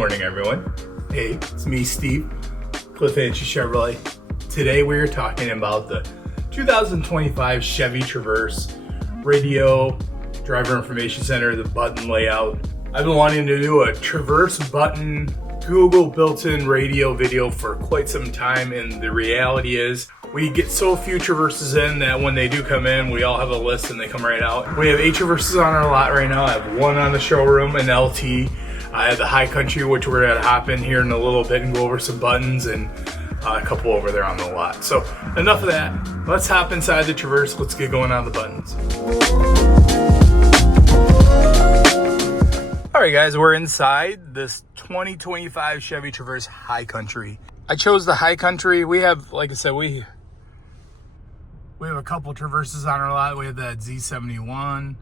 morning, everyone. Hey, it's me, Steve, Cliff Anschuetz Chevrolet. Today we are talking about the 2025 Chevy Traverse radio, driver information center, the button layout. I've been wanting to do a Traverse button Google built-in radio video for quite some time, and the reality is we get so few Traverses in that when they do come in, we all have a list and they come right out. We have 8 Traverses on our lot right now. I have 1 on the showroom, an LT. I have the High Country, which we're gonna hop in here in a little bit and go over some buttons, and a couple over there on the lot. So enough of that. Let's hop inside the Traverse. Let's get going on the buttons. All right, guys, we're inside this 2025 Chevy Traverse High Country. I chose the High Country. We have, like I said, we have a couple Traverses on our lot. We have that Z71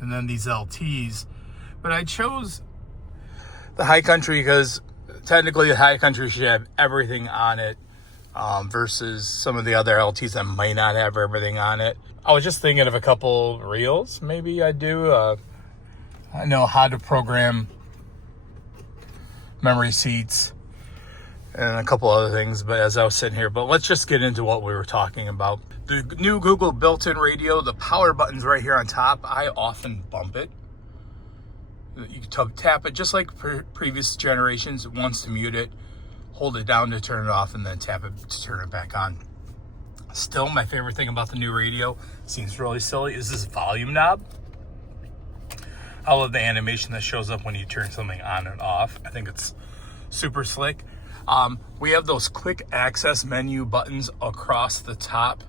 and then these LTs. But I chose the High Country because technically the High Country should have everything on it versus some of the other LTs that might not have everything on it. I was just thinking of a couple reels maybe I'd do. I know how to program memory seats and a couple other things, but as I was sitting here, but let's just get into what we were talking about. The new Google built-in radio, the power button's right here on top. I often bump it. You can tap it just like previous generations. Once to mute it, hold it down to turn it off, and then tap it to turn it back on. Still, my favorite thing about the new radio, seems really silly, is this volume knob. I love the animation that shows up when you turn something on and off. I think it's super slick. We have those quick access menu buttons across the top.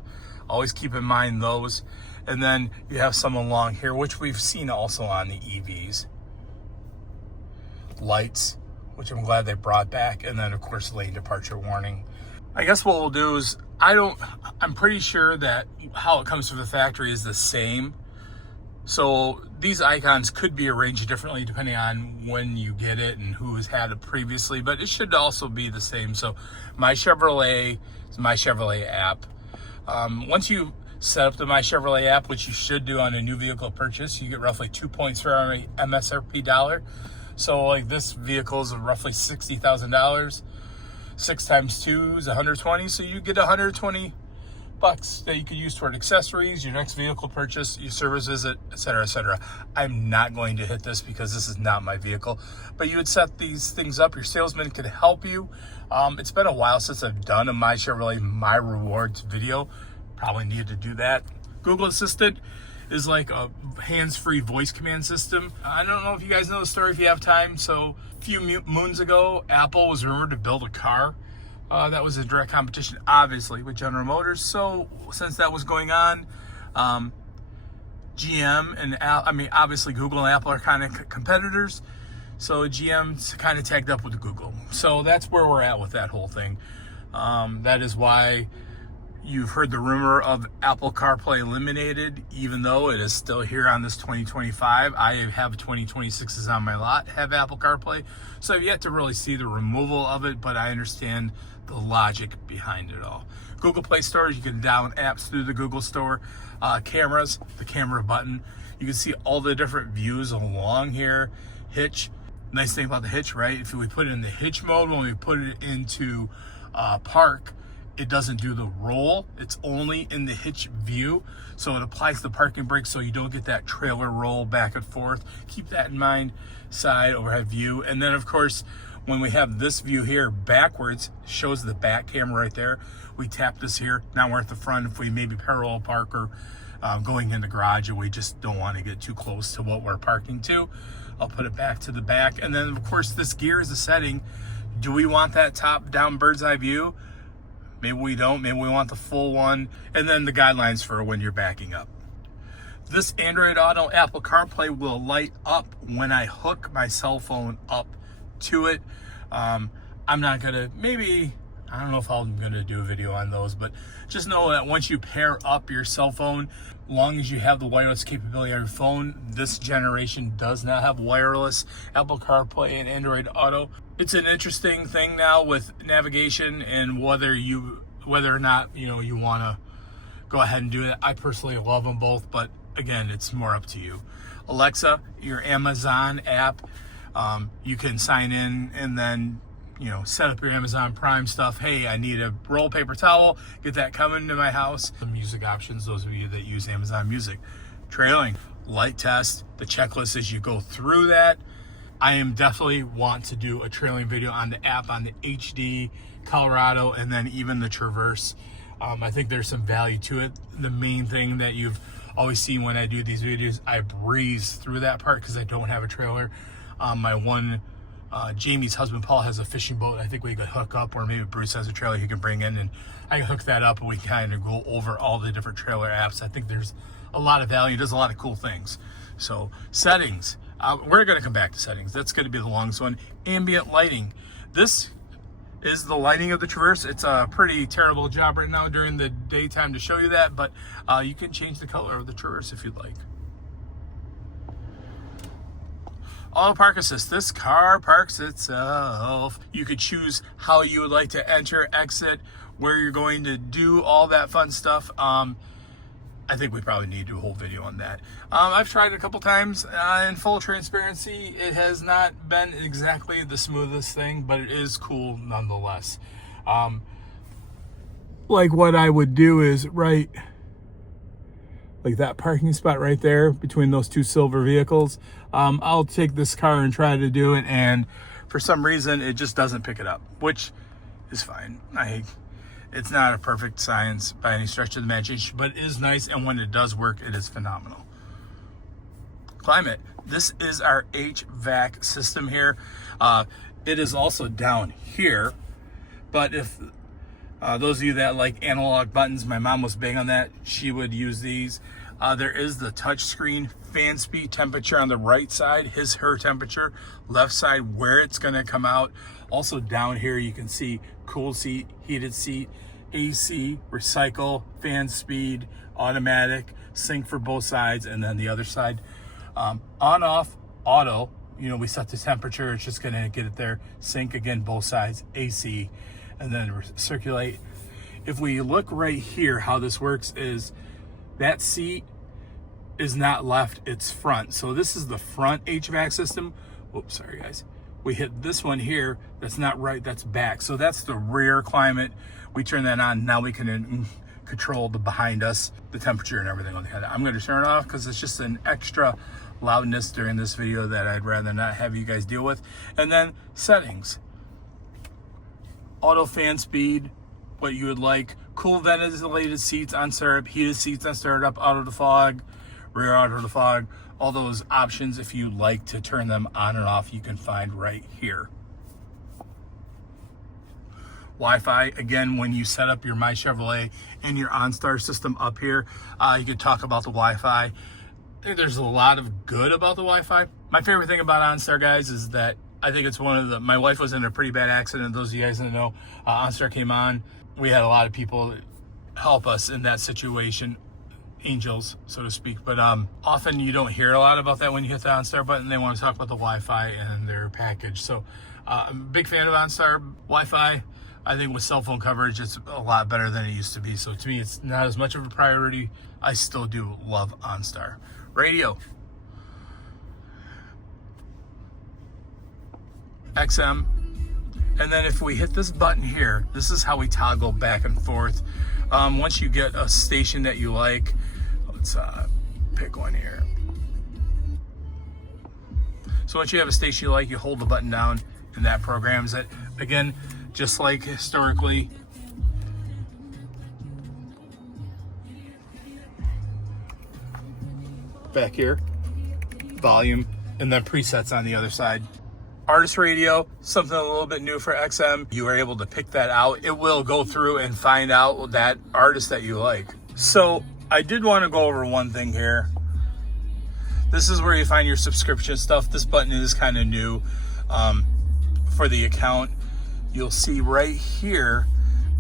Always keep in mind those. And then you have some along here, which we've seen also on the EVs. Lights, which I'm glad they brought back. And then, of course, lane departure warning. I guess what we'll do is, I'm pretty sure that how it comes from the factory is the same. So these icons could be arranged differently depending on when you get it and who has had it previously, but it should also be the same. So myChevrolet is myChevrolet app. Once you set up the myChevrolet app, which you should do on a new vehicle purchase, you get roughly 2 points for every MSRP dollar. So like this vehicle is roughly $60,000. 6 times 2 is 120. So you get 120 bucks that you could use toward accessories, your next vehicle purchase, your service visit, etc., etc. I'm not going to hit this because this is not my vehicle, but you would set these things up. Your salesman could help you. It's been a while since I've done a myChevrolet My Rewards video. Probably need to do that. Google Assistant is like a hands-free voice command system. I don't know if you guys know the story if you have time. So a few moons ago, Apple was rumored to build a car that was a direct competition, obviously, with General Motors. So since that was going on, GM and obviously Google and Apple are kind of competitors. So GM's kind of tagged up with Google. So that's where we're at with that whole thing. That is why you've heard the rumor of Apple CarPlay eliminated, even though it is still here on this 2025. I have 2026s on my lot, have Apple CarPlay. So I've yet to really see the removal of it, but I understand the logic behind it all. Google Play Store, you can download apps through the Google Store. Cameras, the camera button. You can see all the different views along here. Hitch, nice thing about the hitch, right? If we put it in the hitch mode, when we put it into park, it doesn't do the roll. It's only in the hitch view. So it applies the parking brake so you don't get that trailer roll back and forth. Keep that in mind, side overhead view. And then of course, when we have this view here backwards, shows the back camera right there. We tap this here. Now we're at the front if we maybe parallel park or going in the garage and we just don't want to get too close to what we're parking to. I'll put it back to the back. And then of course, this gear is the setting. Do we want that top down bird's eye view? Maybe we don't, maybe we want the full one. And then the guidelines for when you're backing up. This Android Auto Apple CarPlay will light up when I hook my cell phone up to it. I'm not gonna, I don't know if I'm gonna do a video on those, but just know that once you pair up your cell phone, long as you have the wireless capability on your phone, this generation does not have wireless Apple CarPlay and Android Auto. It's an interesting thing now with navigation and whether or not you want to go ahead and do it. I personally love them both, but again, it's more up to you. Alexa, your Amazon app, you can sign in and then, you know, set up your Amazon Prime stuff. Hey, I need a roll paper towel, get that coming to my house. The music options, those of you that use Amazon Music. Trailing, light test, the checklist as you go through that. I am definitely want to do a trailing video on the app, on the HD, Colorado, and then even the Traverse. I think there's some value to it. The main thing that you've always seen when I do these videos, I breeze through that part because I don't have a trailer. My one, Jamie's husband Paul has a fishing boat. I think we could hook up, or maybe Bruce has a trailer he can bring in, and I can hook that up and we kind of go over all the different trailer apps. I think there's a lot of value. It does a lot of cool things. So settings, we're going to come back to settings. That's going to be the longest one. Ambient lighting. This is the lighting of the Traverse. It's a pretty terrible job right now during the daytime to show you that, but you can change the color of the Traverse if you'd like. Auto park assist. This car parks itself. You could choose how you would like to enter, exit, where you're going to do all that fun stuff. I think we probably need to do a whole video on that. I've tried it a couple times. In full transparency, it has not been exactly the smoothest thing, but it is cool nonetheless. Like what I would do is right, like that parking spot right there between those two silver vehicles. I'll take this car and try to do it, and for some reason it just doesn't pick it up, which is fine. It's not a perfect science by any stretch of the imagination, but it is nice, and when it does work, it is phenomenal. Climate. This is our HVAC system here. It is also down here, but if those of you that like analog buttons, my mom was big on that. She would use these. There is the touch screen, fan speed, temperature on the right side, her temperature, left side, where it's gonna come out. Also down here, you can see cool seat, heated seat, AC, recycle, fan speed, automatic, sync for both sides, and then the other side. On, off, auto, you know, we set the temperature, it's just gonna get it there. Sync again, both sides, AC, and then circulate. If we look right here, how this works is that seat is not left, it's front. So this is the front HVAC system. Oops, sorry guys. We hit this one here, that's not right, that's back. So that's the rear climate. We turn that on, now we can control the behind us, the temperature and everything on the head. I'm gonna turn it off because it's just an extra loudness during this video that I'd rather not have you guys deal with. And then settings. Auto fan speed, what you would like. Cool ventilated seats on startup, heated seats on startup, auto defog, rear auto defog. All those options, if you like to turn them on and off, you can find right here. Wi-Fi, again, when you set up your myChevrolet and your OnStar system up here, you can talk about the Wi-Fi. I think there's a lot of good about the Wi-Fi. My favorite thing about OnStar, guys, is that I think it's one of the, my wife was in a pretty bad accident. Those of you guys that know, OnStar came on. We had a lot of people help us in that situation, angels, so to speak. But often you don't hear a lot about that when you hit the OnStar button. They want to talk about the Wi-Fi and their package. So I'm a big fan of OnStar Wi-Fi. I think with cell phone coverage, it's a lot better than it used to be. So to me, it's not as much of a priority. I still do love OnStar. Radio. XM. And then if we hit this button here, this is how we toggle back and forth. Once you get a station that you like, let's pick one here. So once you have a station you like, you hold the button down and that programs it. Again, just like historically, back here, volume, and then presets on the other side. Artist radio, something a little bit new for XM. You are able to pick that out. It will go through and find out that artist that you like. So I did want to go over one thing here. This is where you find your subscription stuff. This button is kind of new for the account. You'll see right here,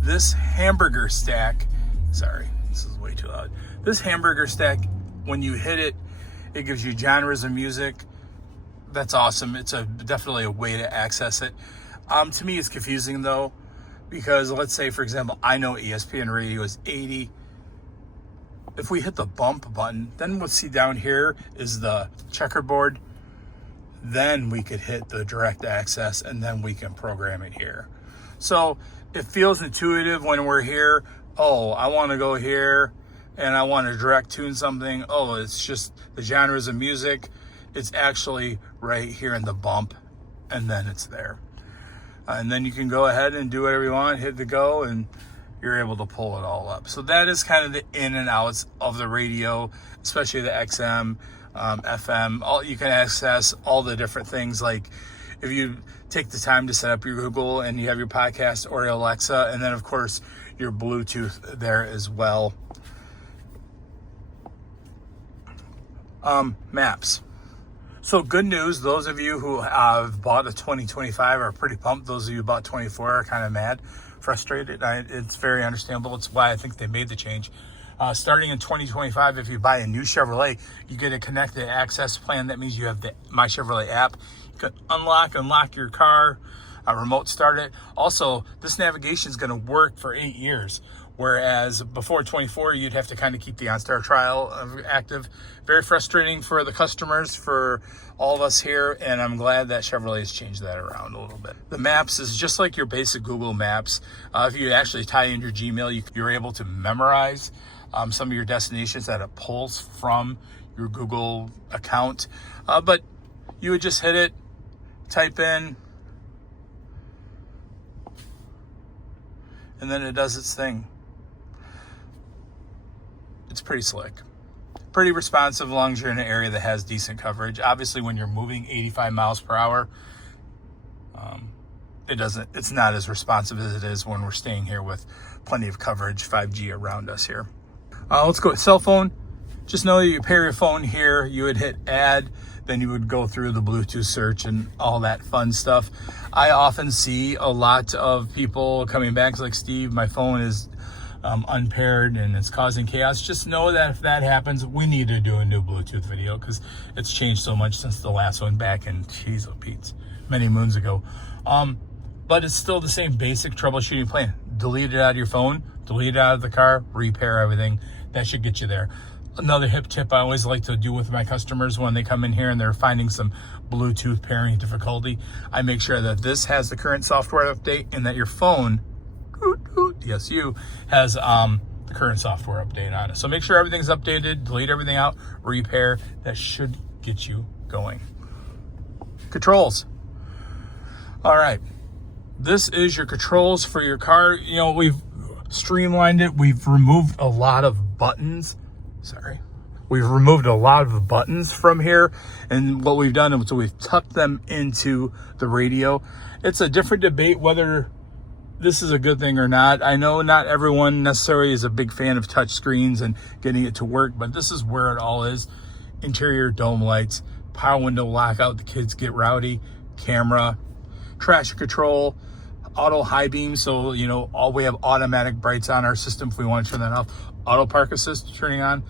this hamburger stack. Sorry, this is way too loud. This hamburger stack, when you hit it, it gives you genres of music. That's awesome. It's definitely a way to access it. To me, it's confusing though, because let's say, for example, I know ESPN radio is 80, if we hit the bump button, then we'll see down here is the checkerboard. Then we could hit the direct access, and then we can program it here. So it feels intuitive when we're here. Oh, I want to go here and I want to direct tune something. Oh, it's just the genres of music. It's actually right here in the bump, and then it's there. And then you can go ahead and do whatever you want, hit the go, and you're able to pull it all up. So that is kind of the in and outs of the radio, especially the XM, FM. You can access all the different things. Like if you take the time to set up your Google and you have your podcast or your Alexa, and then of course your Bluetooth there as well. Maps. So good news, those of you who have bought a 2025 are pretty pumped. Those of you who bought 24 are kind of mad, frustrated. It's very understandable. It's why I think they made the change. Starting in 2025, if you buy a new Chevrolet, you get a connected access plan. That means you have the myChevrolet app. You can unlock your car, remote start it. Also, this navigation is going to work for 8 years. Whereas before 24, you'd have to kind of keep the OnStar trial active. Very frustrating for the customers, for all of us here, and I'm glad that Chevrolet has changed that around a little bit. The maps is just like your basic Google Maps. If you actually tie in your Gmail, you're able to memorize some of your destinations that it pulls from your Google account. But you would just hit it, type in, and then it does its thing. It's pretty slick, pretty responsive as long as you're in an area that has decent coverage. Obviously, when you're moving 85 miles per hour, it's not as responsive as it is when we're staying here with plenty of coverage, 5G around us here. Let's go with cell phone. Just know that you pair your phone here, you would hit add, then you would go through the Bluetooth search and all that fun stuff. I often see a lot of people coming back like, Steve, my phone is unpaired and it's causing chaos. Just know that if that happens, we need to do a new Bluetooth video because it's changed so much since the last one back in many moons ago. But it's still the same basic troubleshooting plan. Delete it out of your phone, delete it out of the car, repair everything. That should get you there. Another hip tip I always like to do with my customers when they come in here and they're finding some Bluetooth pairing difficulty, I make sure that this has the current software update and that your phone, yes, you, has the current software update on it. So make sure everything's updated, delete everything out, repair. That should get you going. Controls. All right. This is your controls for your car. You know, we've streamlined it. We've removed a lot of buttons. We've removed a lot of buttons from here, and what we've done is we've tucked them into the radio. It's a different debate whether this is a good thing or not. I know not everyone necessarily is a big fan of touch screens and getting it to work, but this is where it all is. Interior dome lights, power window lockout, the kids get rowdy, camera, traction control, auto high beam, so you know we have automatic brights on our system if we want to turn that off. Auto park assist turning on,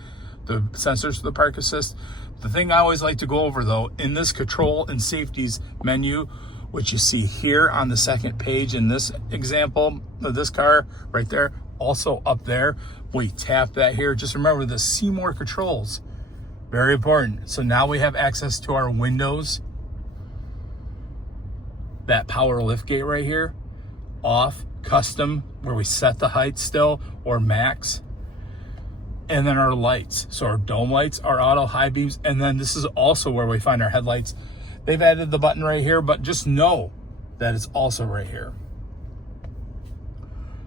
the sensors for the park assist. The thing I always like to go over though, in this control and safeties menu, which you see here on the second page in this example of this car right there, also up there, we tap that here. Just remember the see more controls, very important. So now we have access to our windows, that power lift gate right here, off, custom, where we set the height still, or max. And then our lights. So our dome lights, our auto high beams, and then this is also where we find our headlights. They've added the button right here, but just know that it's also right here.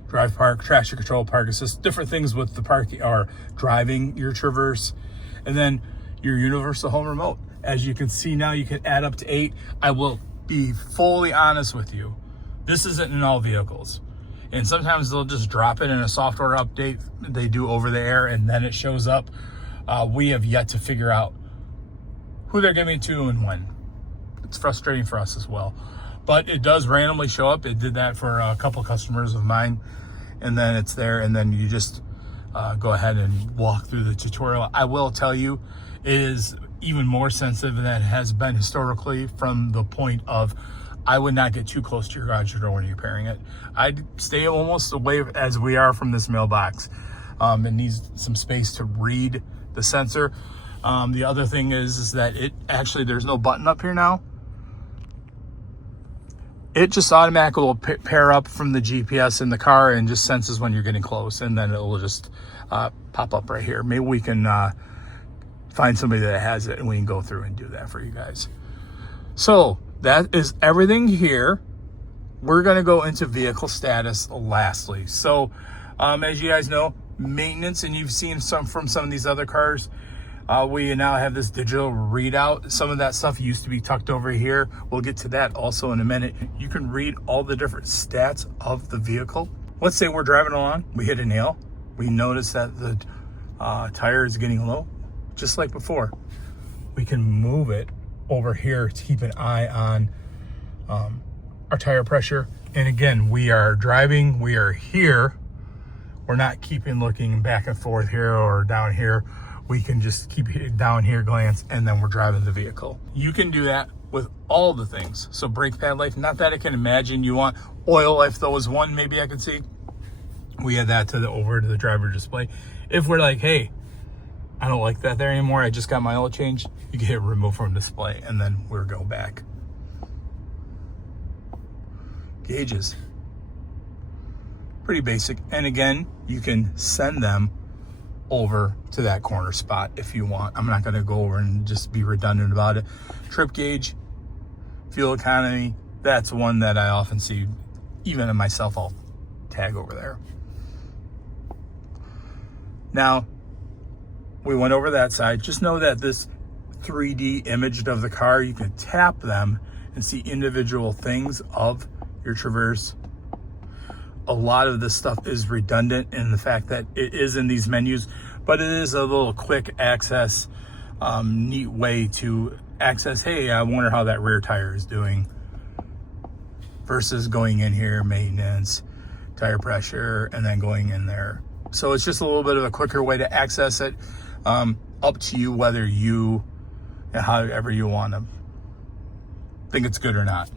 Drive, park, traction control, park assist, different things with the parking or driving your Traverse. And then your universal home remote. As you can see now, you can add up to 8. I will be fully honest with you. This isn't in all vehicles. And sometimes they'll just drop it in a software update they do over the air and then it shows up. We have yet to figure out who they're giving it to and when. It's frustrating for us as well. But it does randomly show up. It did that for a couple customers of mine. And then it's there and then you just go ahead and walk through the tutorial. I will tell you, it is even more sensitive than it has been historically, from the point of I would not get too close to your garage door when you're pairing it. I'd stay almost away as we are from this mailbox. It needs some space to read the sensor. The other thing is that it actually, there's no button up here now. It just automatically will pair up from the GPS in the car and just senses when you're getting close, and then it will just pop up right here. Maybe we can find somebody that has it and we can go through and do that for you guys. So that is everything here. We're going to go into vehicle status lastly. So as you guys know, maintenance, and you've seen some from some of these other cars, we now have this digital readout. Some of that stuff used to be tucked over here. We'll get to that also in a minute. You can read all the different stats of the vehicle. Let's say we're driving along, we hit a nail, we notice that the tire is getting low, just like before. We can move it over here to keep an eye on our tire pressure. And again, we are driving, we are here. We're not keeping looking back and forth here or down here. We can just keep it down here, glance, and then we're driving the vehicle. You can do that with all the things. So brake pad life, not that I can imagine you want. Oil life though is one maybe I can see. We add that to the over to the driver display. If we're like, hey, I don't like that there anymore, I just got my oil changed, you can hit remove from display and then we'll go back. Gauges, pretty basic. And again, you can send them over to that corner spot if you want. I'm not going to go over and just be redundant about it. Trip gauge, fuel economy, that's one that I often see. Even in myself, I'll tag over there. Now, we went over that side. Just know that this 3D image of the car, you can tap them and see individual things of your Traverse. A lot of this stuff is redundant in the fact that it is in these menus, but it is a little quick access, neat way to access, hey, I wonder how that rear tire is doing, versus going in here, maintenance, tire pressure, and then going in there. So it's just a little bit of a quicker way to access it. Up to you whether you, however you want to think it's good or not.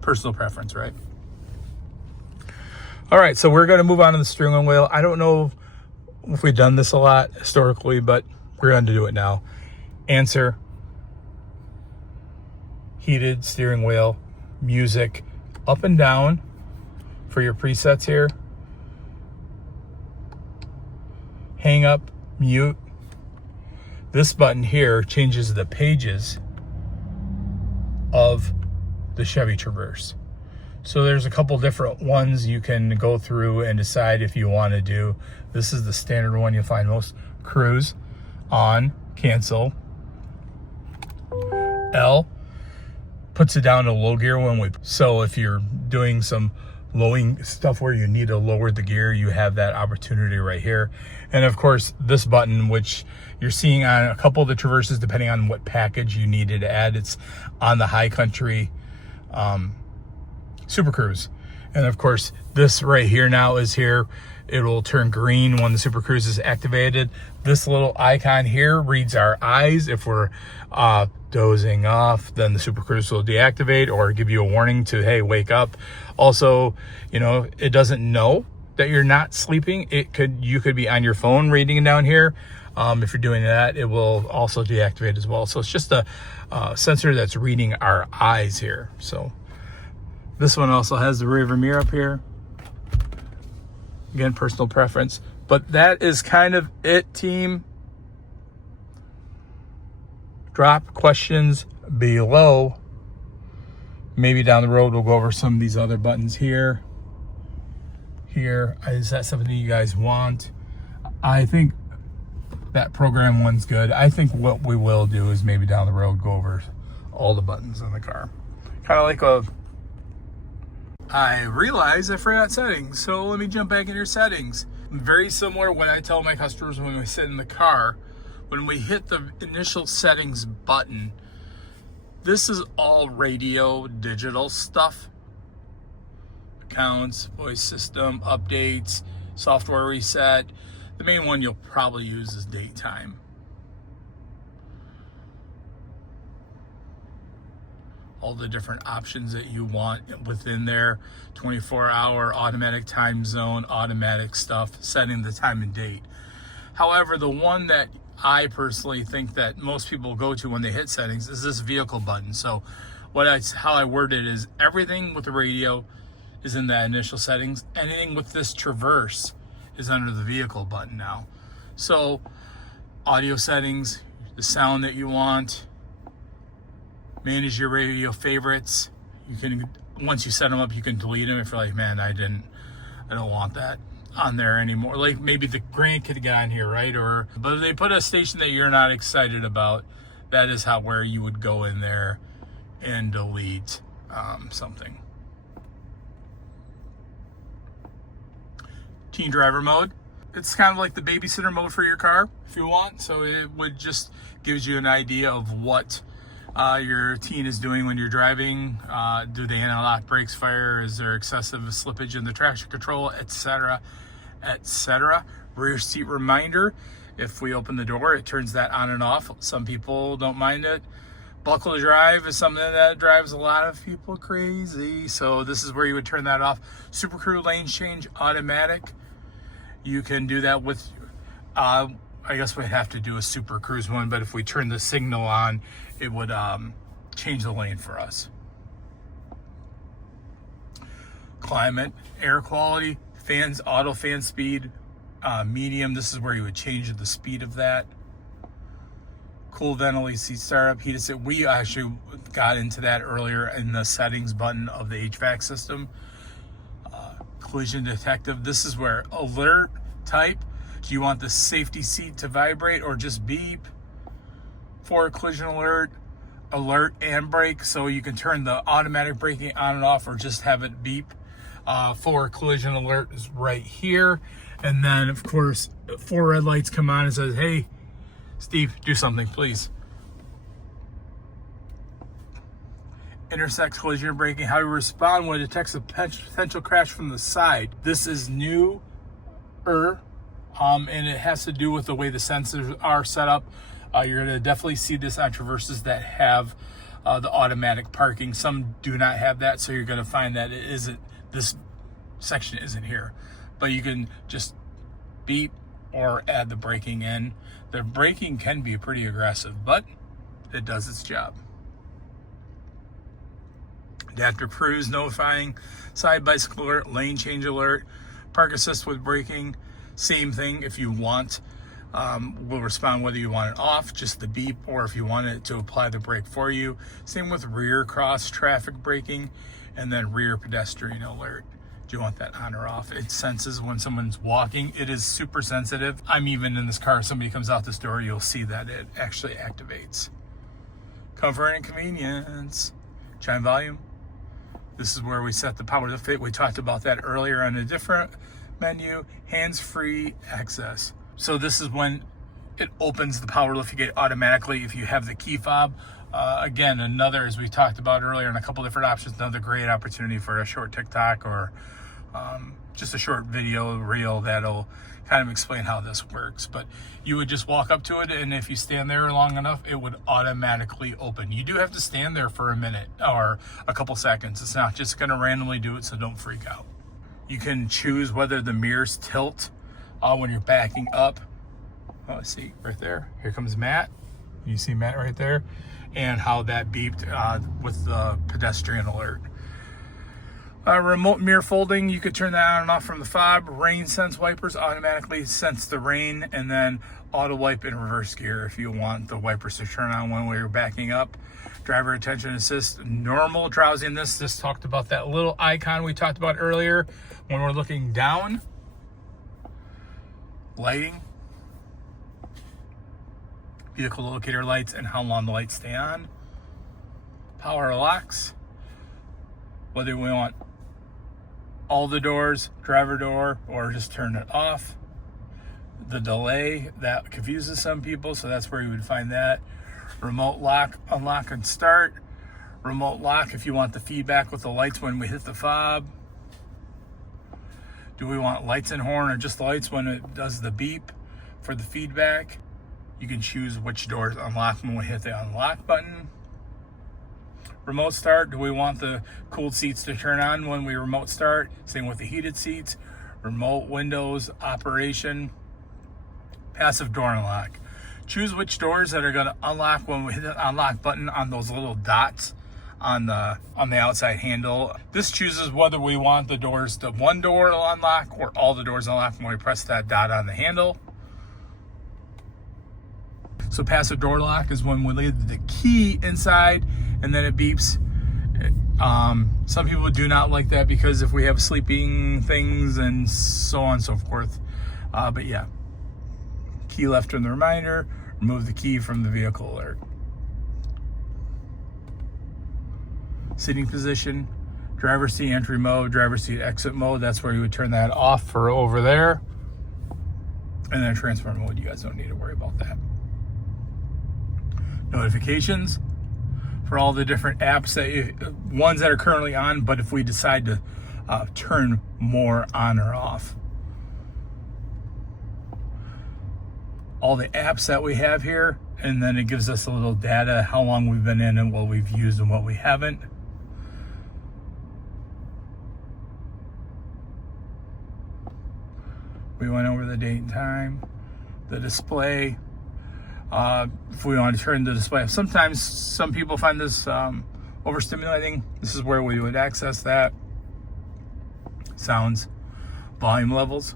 Personal preference, right? All right, so we're going to move on to the steering wheel. I don't know if we've done this a lot historically, but we're going to do it now. Answer, heated steering wheel, music, up and down for your presets here. Hang up, mute. This button here changes the pages of the Chevy Traverse. So there's a couple different ones you can go through and decide if you want to do. This is the standard one you'll find most. Cruise, on, cancel. L puts it down to low gear so if you're doing some lowering stuff where you need to lower the gear, you have that opportunity right here. And of course, this button, which you're seeing on a couple of the Traverses, depending on what package you needed to add, it's on the High Country Super Cruise. And of course, this right here now is here. It will turn green when the Super Cruise is activated. This little icon here reads our eyes. If we're dozing off, then the Super Cruise will deactivate or give you a warning to, hey, wake up. Also, it doesn't know that you're not sleeping. You could be on your phone reading it down here. If you're doing that, it will also deactivate as well. So it's just a sensor that's reading our eyes here. So this one also has the rear mirror up here. Again, personal preference. But that is kind of it, team. Drop questions below. Maybe down the road we'll go over some of these other buttons here. Is that something you guys want? I think that program one's good. I think what we will do is maybe down the road go over all the buttons on the car. Kind of like I realized I forgot settings, so let me jump back into your settings. Very similar what I tell my customers when we sit in the car. When we hit the initial settings button, this is all radio digital stuff. Accounts, voice system, updates, software reset. The main one you'll probably use is daytime. All the different options that you want within there. 24-hour automatic time zone, automatic stuff, setting the time and date. However, the one that I personally think that most people go to when they hit settings is this vehicle button. So how I word it is everything with the radio is in that initial settings. Anything with this Traverse is under the vehicle button now. So audio settings, the sound that you want, manage your radio favorites. You can, once you set them up, you can delete them if you're like, man, I don't want that on there anymore. Like maybe the grandkid got on here, right? But if they put a station that you're not excited about, that is where you would go in there and delete something. Teen driver mode. It's kind of like the babysitter mode for your car if you want. So it would just gives you an idea of what your teen is doing when you're driving. Do they anti-lock brakes fire? Is there excessive slippage in the traction control, etc., etc. Rear seat reminder. If we open the door, it turns that on and off. Some people don't mind it. Buckle to drive is something that drives a lot of people crazy. So this is where you would turn that off. Super Cruise lane change automatic. You can do that with, I guess we'd have to do a Super Cruise one, but if we turn the signal on, it would change the lane for us. Climate, air quality, fans, auto fan speed, medium. This is where you would change the speed of that. Cool ventilated seat startup, heated seat. We actually got into that earlier in the settings button of the HVAC system. Collision detective. This is where alert type. Do you want the safety seat to vibrate or just beep? For collision alert and brake. So you can turn the automatic braking on and off or just have it beep. For collision alert is right here. And then of course, 4 red lights come on and says, hey, Steve, do something, please. Intersect collision braking, how you respond when it detects a potential crash from the side. This is newer, and it has to do with the way the sensors are set up. You're going to definitely see this on Traverses that have the automatic parking. Some do not have that, so you're going to find that this section isn't here. But you can just beep or add the braking in. The braking can be pretty aggressive, but it does its job. Adaptive cruise notifying, side bicycle alert, lane change alert, park assist with braking. Same thing if you want. Will respond whether you want it off, just the beep, or if you want it to apply the brake for you. Same with rear cross traffic braking, and then rear pedestrian alert. Do you want that on or off? It senses when someone's walking. It is super sensitive. I'm even in this car. If somebody comes out this door, you'll see that it actually activates. Comfort and convenience. Chime volume. This is where we set the power to fit. We talked about that earlier on a different menu. Hands-free access. So this is when it opens the power liftgate automatically if you have the key fob. Again, another, as we talked about earlier, in a couple different options, another great opportunity for a short TikTok or just a short video reel that'll kind of explain how this works. But you would just walk up to it, and if you stand there long enough, it would automatically open. You do have to stand there for a minute or a couple seconds. It's not just going to randomly do it, so don't freak out. You can choose whether the mirrors tilt when you're backing up. Oh, see right there. Here comes Matt. You see Matt right there, and how that beeped with the pedestrian alert. Remote mirror folding, you could turn that on and off from the fob. Rain sense wipers automatically sense the rain, and then auto wipe in reverse gear if you want the wipers to turn on when we're backing up. Driver attention assist, normal drowsiness. Just talked about that little icon we talked about earlier when we're looking down. Lighting, vehicle locator lights, and how long the lights stay on. Power locks, whether we want all the doors, driver door, or just turn it off. The delay, that confuses some people, so that's where you would find that. Remote lock, unlock and start. Remote lock if you want the feedback with the lights when we hit the fob. Do we want lights and horn or just the lights when it does the beep for the feedback? You can choose which doors unlock when we hit the unlock button. Remote start, do we want the cooled seats to turn on when we remote start? Same with the heated seats. Remote windows operation. passive door unlock. Choose which doors that are going to unlock when we hit the unlock button on those little dots on the outside handle. This chooses whether we want the doors to one door to unlock or all the doors unlock when we press that dot on the handle. So passive door lock is when we leave the key inside and then it beeps. Some people do not like that because if we have sleeping things and so on and so forth. But yeah, key left in the reminder, remove the key from the vehicle alert. Sitting position, driver's seat entry mode, driver's seat exit mode. That's where you would turn that off for over there. And then transport mode, you guys don't need to worry about that. Notifications for all the different apps ones that are currently on, but if we decide to turn more on or off. All the apps that we have here, and then it gives us a little data, how long we've been in and what we've used and what we haven't. We went over the date and time, the display. If we want to turn the display, sometimes some people find this overstimulating. This is where we would access that. Sounds, volume levels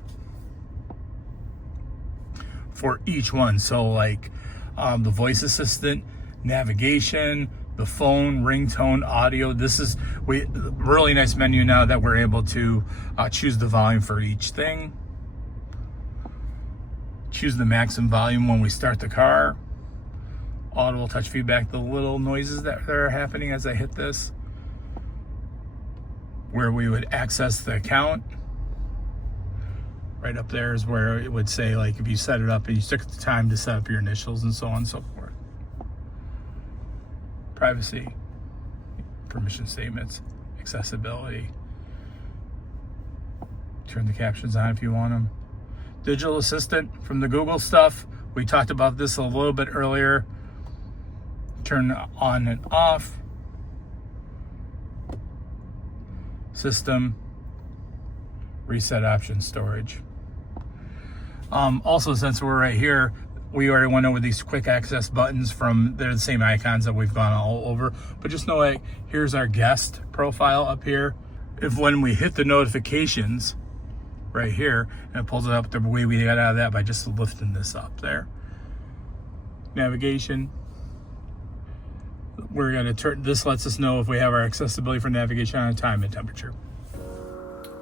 for each one. So like the voice assistant, navigation, the phone, ringtone, audio. This is really nice menu now that we're able to choose the volume for each thing. Choose the maximum volume when we start the car. Audible touch feedback, the little noises that are happening as I hit this. Where we would access the account. Right up there is where it would say, like, if you set it up and you took the time to set up your initials and so on and so forth. Privacy, permission statements, accessibility. Turn the captions on if you want them. Digital assistant from the Google stuff. We talked about this a little bit earlier. Turn on and off. System. Reset option storage. Also, since we're right here, we already went over these quick access buttons they're the same icons that we've gone all over. But just know, like, here's our guest profile up here. When we hit the notifications, right here, and it pulls it up the way we got out of that by just lifting this up there. Navigation. We're going to turn this, lets us know if we have our accessibility for navigation on time and temperature.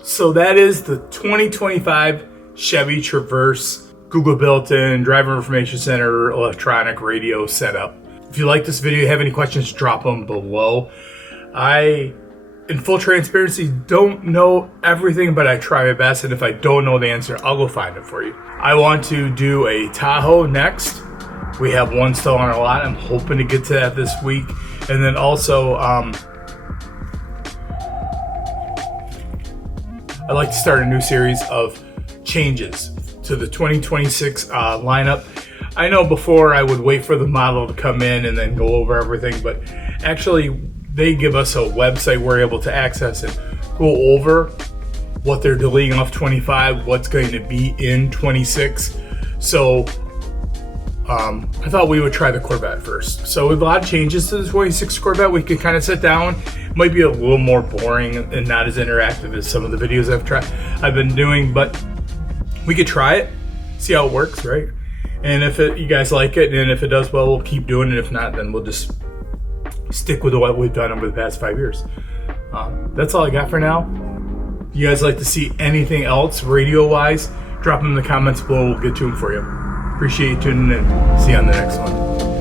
So that is the 2025 Chevy Traverse Google built-in driver information center electronic radio setup. If you like this video, have any questions, drop them below. In full transparency, don't know everything, but I try my best, and if I don't know the answer, I'll go find it for you. I want to do a Tahoe next. We have one still on our lot. I'm hoping to get to that this week. And then also, I'd like to start a new series of changes to the 2026 lineup. I know before I would wait for the model to come in and then go over everything, but actually, they give us a website we're able to access and go over what they're deleting off 25, what's going to be in 26. So I thought we would try the Corvette first. So with a lot of changes to the 26 Corvette, we could kind of sit down. It might be a little more boring and not as interactive as some of the videos I've been doing, but we could try it, see how it works, right? And if you guys like it, and if it does well, we'll keep doing it. If not, then we'll just stick with what we've done over the past 5 years. That's all I got for now. If you guys like to see anything else radio-wise, drop them in the comments below. We'll get to them for you. Appreciate you tuning in. See you on the next one.